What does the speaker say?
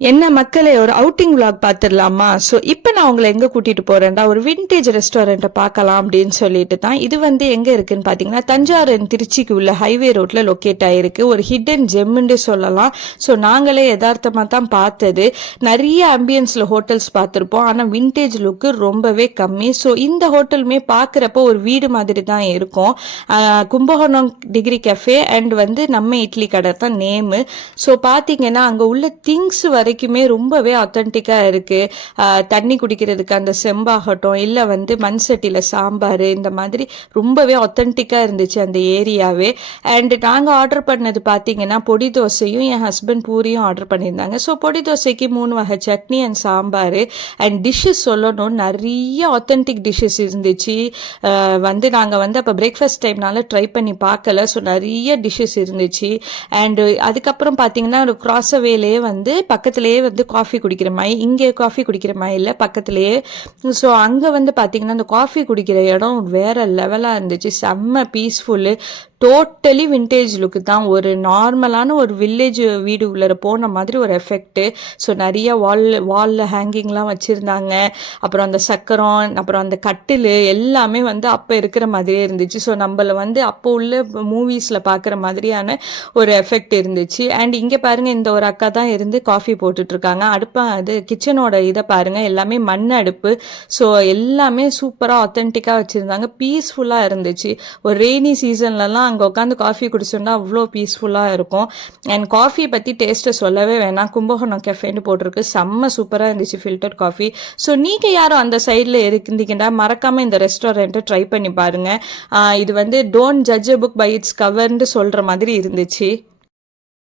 என்ன மக்களே, ஒரு அவுட்டிங் vlog பார்த்துடலாமா? ஸோ இப்போ நான் உங்களை எங்கே கூட்டிகிட்டு போகிறேன்டா, ஒரு விண்டேஜ் ரெஸ்டாரண்ட்டை பார்க்கலாம் அப்படின்னு சொல்லிட்டு தான். இது வந்து எங்கே இருக்குன்னு பார்த்தீங்கன்னா, தஞ்சாவூர் and திருச்சிக்கு உள்ள ஹைவே ரோட்டில் லொக்கேட் ஆகிருக்கு. ஒரு ஹிடன் ஜெம்முன்னு சொல்லலாம். ஸோ நாங்களே யதார்த்தமாக தான் பார்த்தது. நிறைய ஆம்பியன்ஸில் ஹோட்டல்ஸ் பார்த்துருப்போம், ஆனால் விண்டேஜ் லுக்கு ரொம்பவே கம்மி. ஸோ இந்த ஹோட்டலுமே பார்க்குறப்போ ஒரு வீடு மாதிரி தான் இருக்கும். கும்பகோணம் டிகிரி கஃபே அண்ட் வந்து நம்ம இட்லி கடை தான் நேமு. ஸோ பார்த்தீங்கன்னா அங்கே உள்ள திங்ஸ் வரைக்குமே ரொம்பவே ஆத்தென்டிக்காக இருக்குது. தண்ணி குடிக்கிறதுக்கு அந்த செம்பாகட்டும், இல்லை வந்து மண் சட்டியில் சாம்பார், இந்த மாதிரி ரொம்பவே ஆத்தென்டிக்காக இருந்துச்சு அந்த ஏரியாவே. அண்ட் நாங்கள் ஆர்டர் பண்ணது பார்த்தீங்கன்னா பொடி தோசையும் என் ஹஸ்பண்ட் பூரியும் ஆர்டர் பண்ணியிருந்தாங்க. ஸோ பொடி தோசைக்கு 3 வகை chutney and sambar. And dishes சொல்லணும், நிறைய ஆத்தென்டிக் டிஷ்ஷஸ் இருந்துச்சு. வந்து நாங்கள் வந்து அப்போ பிரேக்ஃபாஸ்ட் டைம்னால ட்ரை பண்ணி பார்க்கல. ஸோ நிறைய டிஷ்ஷஸ் இருந்துச்சு. அண்டு அதுக்கப்புறம் பார்த்தீங்கன்னா ஒரு கிராஸவேலேயே வந்து பக்கத்துலேயே வந்து காஃபி குடிக்கிற மாதிரி, இங்கே காஃபி குடிக்கிற மாதிரி இல்லை, பக்கத்துலேயே. ஸோ அங்கே வந்து பார்த்தீங்கன்னா அந்த காஃபி குடிக்கிற இடம் வேறு லெவலாக இருந்துச்சு. செம்ம பீஸ்ஃபுல்லு, டோட்டலி விண்டேஜ் லுக்கு தான். ஒரு நார்மலான ஒரு வில்லேஜ் வீடு உள்ளே போன மாதிரி ஒரு எஃபெக்ட்டு. ஸோ நிறைய வாலில் ஹேங்கிங்லாம் வச்சுருந்தாங்க. அப்புறம் அந்த சக்கரம், அப்புறம் அந்த கட்டில் எல்லாமே வந்து அப்போ இருக்கிற மாதிரியே இருந்துச்சு. ஸோ நம்மளை வந்து அப்போ உள்ள மூவிஸில் பார்க்குற மாதிரியான ஒரு எஃபெக்ட் இருந்துச்சு. அண்ட் இங்கே பாருங்கள், இந்த ஒரு அக்கா தான் இருந்து காஃபி போட்டுட்ருக்காங்க. அது கிச்சனோட இதை பாருங்கள், எல்லாமே மண் அடுப்பு. ஸோ எல்லாமே சூப்பராக ஆத்தென்டிக்காக வச்சுருந்தாங்க. பீஸ்ஃபுல்லாக இருந்துச்சு. ஒரு ரெய்னி சீசன்லலாம் அங்கே உட்காந்து காஃபி குடிச்சோன்னா அவ்வளோ பீஸ்ஃபுல்லாக இருக்கும். அண்ட் காஃபி பற்றி டேஸ்ட்டை சொல்லவே வேணாம், கும்பகோணம் கெஃபேன்னு போட்டிருக்கு. செம்ம சூப்பராக இருந்துச்சு ஃபில்டர் காஃபி. ஸோ நீங்கள் யாரும் அந்த சைடில் இருந்தீங்கன்னா மறக்காமல் இந்த ரெஸ்டாரண்ட்டை ட்ரை பண்ணி பாருங்கள். இது வந்து don't judge a book by its கவர்ன்னு சொல்கிற மாதிரி இருந்துச்சு.